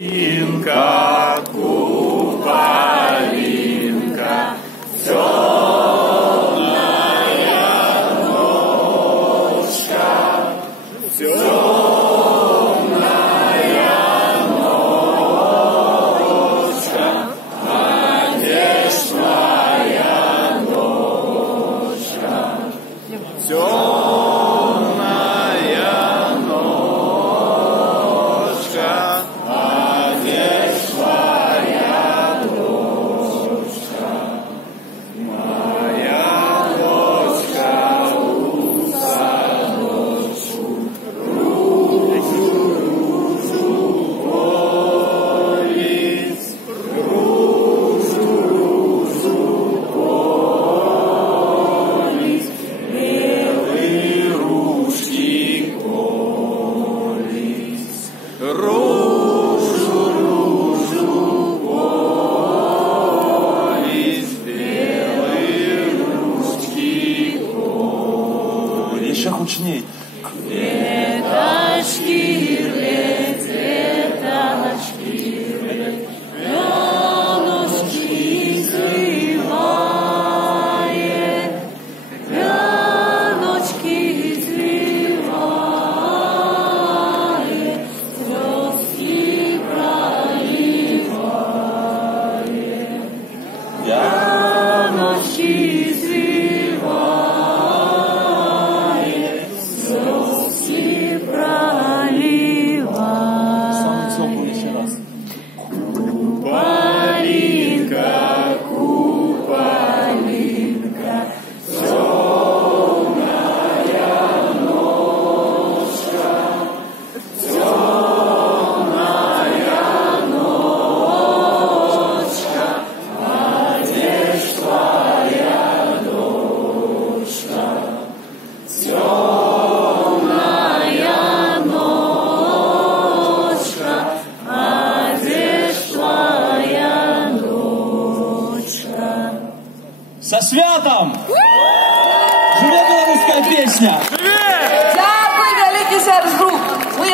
Инка, куполинка, темная ночка, темная ночка, а где ж твоя ночка? Темная ночка. Еще худшней. Цветочки, цветочки, пёночки извивает, пёночки извивает, слёзки проливает, пёночки Куполинка, куполинка, темная ночка, темная ночка, а где ж твоя ночка? Темная ночка, а где ж твоя ночка? Со святом! Живет белорусская песня!